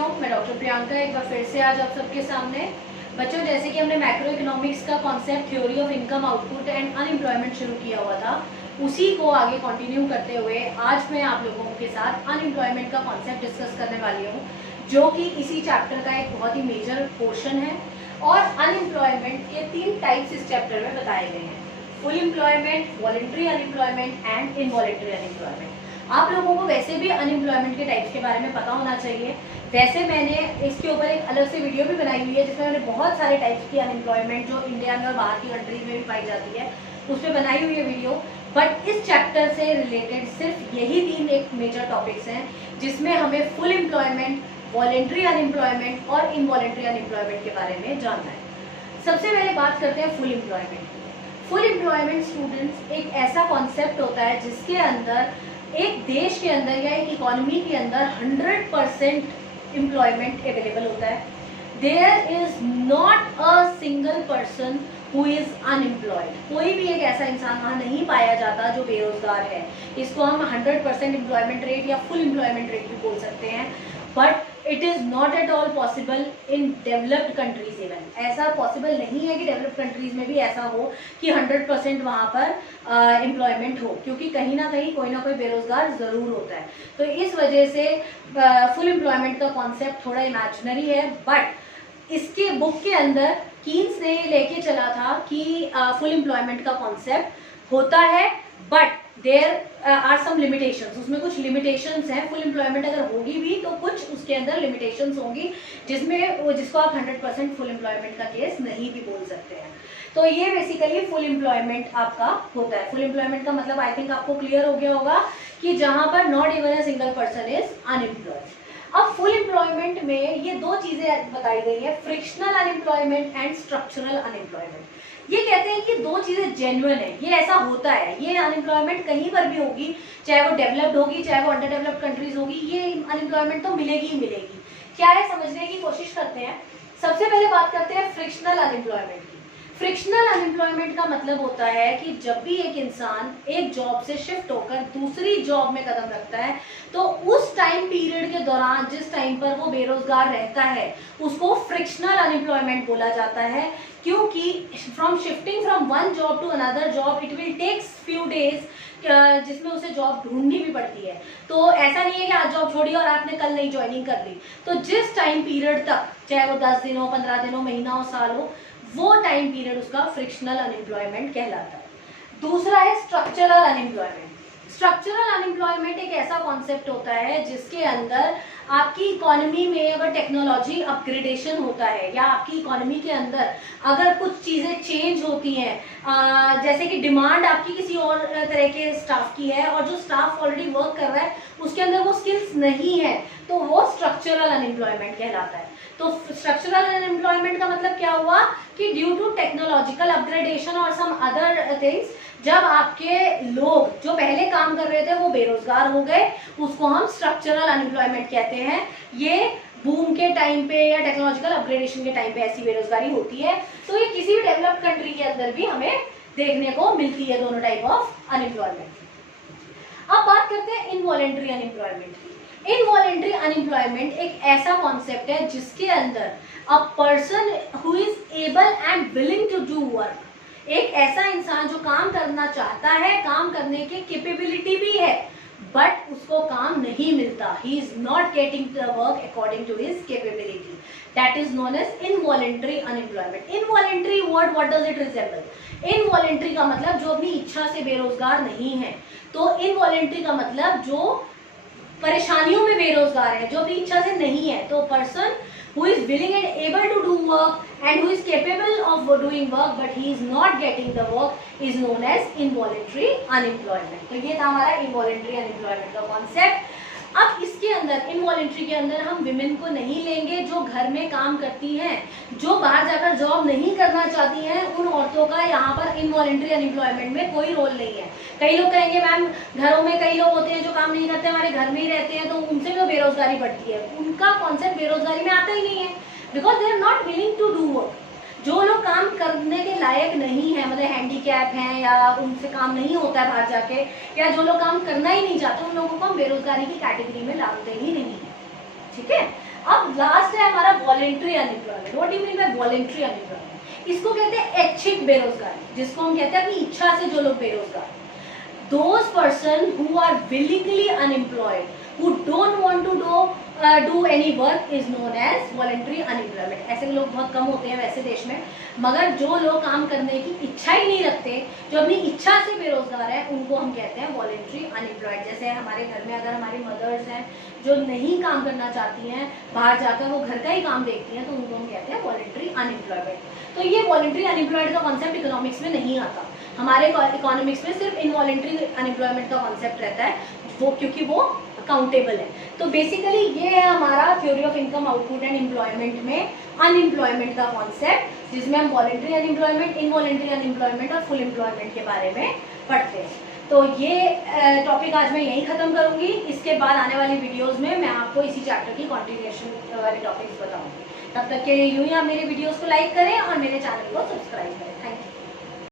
बच्चों, मैं डॉक्टर प्रियंका एक बार फिर से आज आप सबके सामने। बच्चों, जैसे कि हमने मैक्रो इकोनॉमिक्स का concept theory of income output and unemployment शुरू किया हुआ था, उसी को आगे कंटिन्यू करते हुए आज मैं आप लोगों के साथ अनएम्प्लॉयमेंट का कॉन्सेप्ट डिस्कस करने वाली हूँ, जो कि इसी चैप्टर का एक बहुत ही मेजर पोर्शन है। और अनएम्प्लॉयमेंट के 3 टाइप्स इस चैप्टर में बताए गए हैं: full employment, voluntary unemployment and involuntary unemployment. आप लोगों को वैसे भी अनएम्प्लॉयमेंट के टाइप्स के बारे में पता होना चाहिए। वैसे मैंने इसके ऊपर एक अलग से वीडियो भी बनाई हुई है, जिसमें मैंने बहुत सारे टाइप्स की अनएम्प्लॉयमेंट जो इंडिया में और बाहर की कंट्रीज में भी पाई जाती है उस पर बनाई हुई है वीडियो। बट इस चैप्टर से रिलेटेड सिर्फ यही 3 एक मेजर टॉपिक्स हैं, जिसमें हमें फुल एम्प्लॉयमेंट, वॉलंटरी अनएम्प्लॉयमेंट और इनवॉलंटरी अनएम्प्लॉयमेंट के बारे में जानना है। सबसे पहले बात करते हैं full employment. Full employment students एक ऐसा कॉन्सेप्ट होता है जिसके अंदर एक देश के अंदर या एक इकोनॉमी के अंदर 100% एम्प्लॉयमेंट अवेलेबल होता है। There is not a single person who is unemployed. कोई भी एक ऐसा इंसान वहाँ नहीं पाया जाता जो बेरोजगार है। इसको हम 100% एम्प्लॉयमेंट रेट या फुल एम्प्लॉयमेंट रेट भी बोल सकते हैं। But it is not at all possible in developed countries. Even ऐसा पॉसिबल नहीं है कि डेवलप्ड कंट्रीज में भी ऐसा हो कि 100% वहाँ पर एम्प्लॉयमेंट हो, क्योंकि कहीं ना कहीं कोई ना कोई बेरोजगार ज़रूर होता है। तो इस वजह से फुल एम्प्लॉयमेंट का कॉन्सेप्ट थोड़ा इमेजिनरी है। बट इसके बुक के अंदर कीन्स ने लेके चला था कि फुल एम्प्लॉयमेंट का कॉन्सेप्ट होता है, but there are some limitations. उसमें कुछ लिमिटेशंस हैं। फुल एम्प्लॉयमेंट अगर होगी भी तो कुछ उसके अंदर लिमिटेशंस होंगी, जिसको आप 100% फुल एम्प्लॉयमेंट का केस नहीं भी बोल सकते हैं। तो ये बेसिकली फुल एम्प्लॉयमेंट आपका होता है। फुल एम्प्लॉयमेंट का मतलब आई थिंक आपको क्लियर हो गया होगा कि जहाँ पर not even a single person is unemployed. अब फुल एम्प्लॉयमेंट में ये 2 चीजें बताई गई है, frictional unemployment and structural unemployment. ये कहते हैं कि 2 चीजें जेन्युइन है, ये ऐसा होता है। ये अनएम्प्लॉयमेंट कहीं पर भी होगी, चाहे वो डेवलप्ड होगी चाहे वो अंडर डेवलप्ड कंट्रीज होगी, ये अनएम्प्लॉयमेंट तो मिलेगी ही मिलेगी। क्या है समझने की कोशिश करते हैं। सबसे पहले बात करते हैं फ्रिक्शनल अनएम्प्लॉयमेंट की। फ्रिक्शनल अनएम्प्लॉयमेंट का मतलब होता है कि जब भी एक इंसान एक जॉब से शिफ्ट होकर दूसरी जॉब में कदम रखता है, तो उस टाइम पीरियड के दौरान जिस टाइम पर वो बेरोजगार रहता है उसको फ्रिक्शनल अनएम्प्लॉयमेंट बोला जाता है। क्योंकि from shifting from one job to another job it will takes few days, जिसमें उसे जॉब ढूंढनी भी पड़ती है। तो ऐसा नहीं है कि आज जॉब छोड़ी और आपने कल नई ज्वाइनिंग कर ली। तो जिस टाइम पीरियड तक, चाहे वो 10 दिन हो, 15 दिन हो, महीना हो, साल हो, वो टाइम पीरियड उसका फ्रिक्शनल अनएम्प्लॉयमेंट कहलाता है। दूसरा है स्ट्रक्चरल अनएम्प्लॉयमेंट। स्ट्रक्चरल अनएम्प्लॉयमेंट एक ऐसा कॉन्सेप्ट होता है जिसके अंदर आपकी इकोनॉमी में अगर टेक्नोलॉजी अपग्रेडेशन होता है या आपकी इकोनॉमी के अंदर अगर कुछ चीज़ें चेंज होती हैं, जैसे कि डिमांड आपकी किसी और तरह के स्टाफ की है और जो स्टाफ ऑलरेडी वर्क कर रहा है उसके अंदर वो स्किल्स नहीं है, तो वो स्ट्रक्चरल अनएम्प्लॉयमेंट कहलाता है। तो स्ट्रक्चरल अनएम्प्लॉयमेंट का मतलब क्या हुआ कि ड्यू टू टेक्नोलॉजिकल अपग्रेडेशन और सम अदर थिंग्स, जब आपके लोग जो पहले काम कर रहे थे वो बेरोजगार हो गए, उसको हम स्ट्रक्चरल अनएम्प्लॉयमेंट कहते हैं। ये बूम के टाइम पे या टेक्नोलॉजिकल अपग्रेडेशन के टाइम पे ऐसी बेरोजगारी होती है। तो ये किसी भी डेवलप्ड कंट्री के अंदर भी हमें देखने को मिलती है, दोनों टाइप ऑफ अनएम्प्लॉयमेंट। अब बात करते हैं इनवॉलंटरी अनएम्प्लॉयमेंट की। इनवॉलंटरी अनएम्प्लॉयमेंट एक ऐसा कॉन्सेप्ट है जिसके अंदर a person who is able and willing to do work, एक ऐसा इंसान जो काम करना चाहता है, काम करने की कैपेबिलिटी भी है, बट उसको काम नहीं मिलता। He is not getting the work according to his capability. That is known as involuntary unemployment. Involuntary word what does it resemble? Involuntary का मतलब जो अपनी इच्छा से बेरोजगार नहीं है। तो इनवॉलंटरी का मतलब जो परेशानियों में बेरोजगार है, जो अपनी इच्छा से नहीं है। तो person who is willing and able to do work and who is capable of doing work but he is not getting the work is known as involuntary unemployment। तो ये था हमारा involuntary unemployment का कॉन्सेप्ट। अब इसके अंदर involuntary के अंदर हम विमेन को नहीं लेंगे जो घर में काम करती हैं, जो बाहर जाकर जॉब नहीं करना चाहती हैं, उन औरतों का यहाँ पर इनवॉलंटरी अनएम्प्लॉयमेंट में कोई रोल नहीं है। कई लोग कहेंगे मैम घरों में कई लोग होते हैं जो काम नहीं करते, हमारे घर में ही रहते हैं, तो उनसे भी बेरोजगारी बढ़ती है। उनका कॉन्सेप्ट बेरोजगारी में आता ही नहीं है, because they are not willing to do work. जो लोग काम करने के लायक नहीं है, मतलब हैंडीकैप हैं या उनसे काम नहीं होता है बाहर जाके, या जो लोग काम करना ही नहीं चाहते, उन लोगों को हम बेरोजगारी की कैटेगरी में डालते ही नहीं है। ठीक है। अब लास्ट है हमारा voluntary unemployment. What do you mean by voluntary unemployment? इसको कहते हैं ऐच्छिक बेरोजगारी, जिसको हम कहते हैं अपनी इच्छा से जो लोग बेरोजगार, those person who are willingly unemployed, who don't want to do any work is known as voluntary unemployment। ऐसे लोग बहुत कम होते हैं वैसे देश में, मगर जो लोग काम करने की इच्छा ही नहीं रखते, जो अपनी इच्छा से बेरोजगार हैं, उनको हम कहते हैं वॉलेंट्री अनएम्प्लॉयड। जैसे हमारे घर में अगर हमारी मदर्स हैं जो नहीं काम करना चाहती हैं, बाहर जाकर वो घर का ही काम देखती हैं, तो उनको हम कहते हैं वॉलेंट्री अनएम्प्लॉयमेंट। तो ये वॉलेंट्री अनएम्प्लॉयड का कॉन्सेप्ट इकोनॉमिक्स में नहीं आता, हमारे इकोनॉमिक्स में सिर्फ इनवॉलेंट्री अनएम्प्लॉयमेंट का कॉन्सेप्ट रहता है, वो क्योंकि वो अकाउंटेबल है। तो बेसिकली ये है हमारा theory of income output and employment में अनएम्प्लॉयमेंट का कॉन्सेप्ट, जिसमें हम वॉलेंट्री अनएम्प्लॉयमेंट, इनवॉलेंट्री अनएम्प्लॉयमेंट और फुल एम्प्लॉयमेंट के बारे में पढ़ते हैं। तो ये टॉपिक आज मैं यहीं ख़त्म करूँगी। इसके बाद आने वाली वीडियोज़ में मैं आपको इसी चैप्टर की कॉन्टिन्यूएशन वाले टॉपिक्स बताऊँगी। तब तक के लिए यूँ ही आप मेरे वीडियोज़ को लाइक करें और मेरे चैनल को सब्सक्राइब करें।